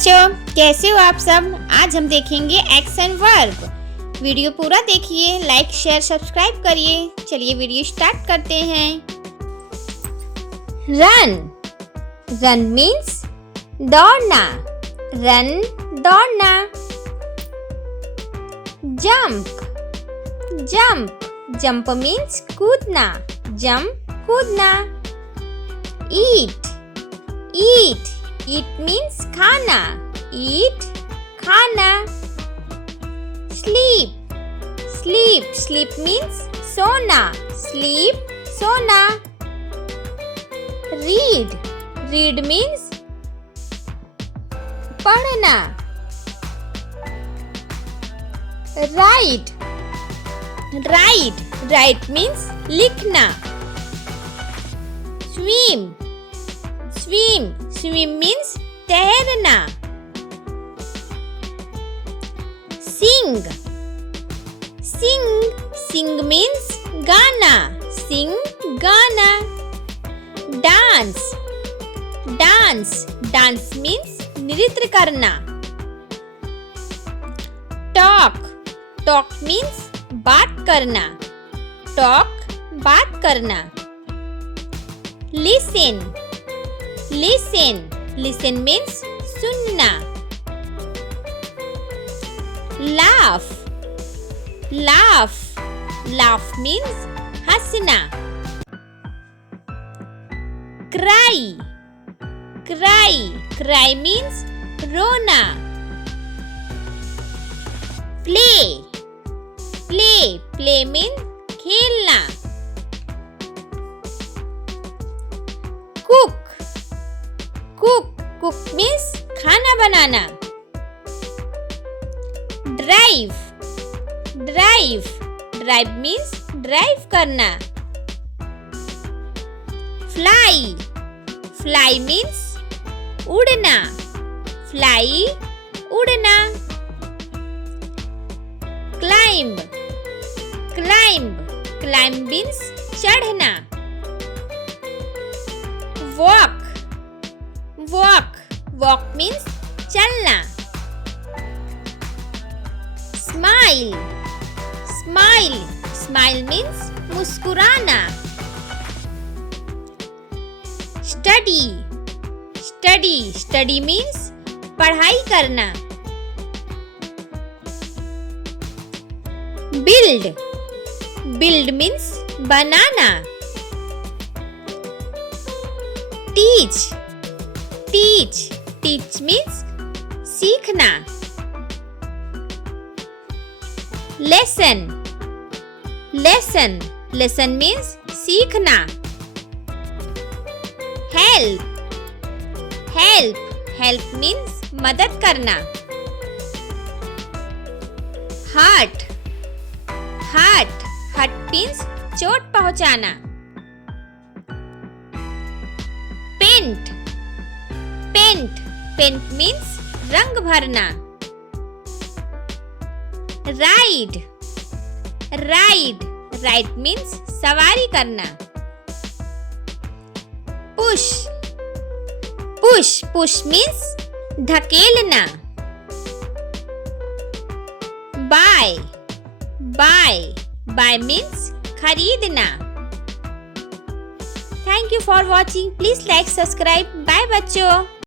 बच्चों, कैसे हो आप सब। आज हम देखेंगे एक्शन वर्ब। वीडियो पूरा देखिए, लाइक शेयर सब्सक्राइब करिए। चलिए वीडियो स्टार्ट करते हैं। रन। रन मीन्स दौड़ना। रन दौड़ना। जंप। जंप। जंप मीन्स कूदना। जंप कूदना। ईट। ईट। ईट मीन्स खाना। ईट खाना। स्लीप। स्लीप। स्लीप मीन्स सोना। स्लीप सोना। रीड। रीड मीन्स पढ़ना। राइट। राइट। राइट मीन्स लिखना। स्विम। स्विम। स्विम मीन्स तैरना। सिंग। सिंग। सिंग मीन्स गाना। सिंग गाना। डांस। डांस। डांस मीन्स नृत्य करना। टॉक। टॉक मीन्स बात करना। टॉक बात करना। लिसन। लिसन। लिसन मीन्स सुनना। लाफ। लाफ। लाफ मीन्स हंसना। क्राई। क्राई। क्राई मीन्स रोना। प्ले। प्ले। प्ले मीन्स खेलना। कुक। कुक। कुक मीन्स खाना बनाना। Drive. Drive. Drive means drive करना। फ्लाई। फ्लाई मीन्स उड़ना। फ्लाई उड़ना। क्लाइंब। क्लाइंब। क्लाइंब मीन्स चढ़ना। वॉक। वॉक। वॉक मीन्स चलना। स्माइल। स्माइल। स्माइल मीन्स मुस्कुराना। स्टडी। स्टडी। स्टडी मीन्स पढ़ाई करना। बिल्ड। बिल्ड मीन्स बनाना। टीच। टीच। टीच मीन्स सीखना। लेसन। लेसन। लेसन मीन्स सीखना। हेल्प। हेल्प। हेल्प मीन्स मदद करना। हर्ट। हर्ट। हर्ट मीन्स चोट पहुंचाना। पेंट। पेंट। पेंट मीन्स रंग भरना। राइड। राइड। राइड मीन्स सवारी करना। पुश। पुश। पुश मीन्स धकेलना। बाय। बाय। बाय मीन्स खरीदना। Thank you for watching. Please like subscribe. Bye बच्चों।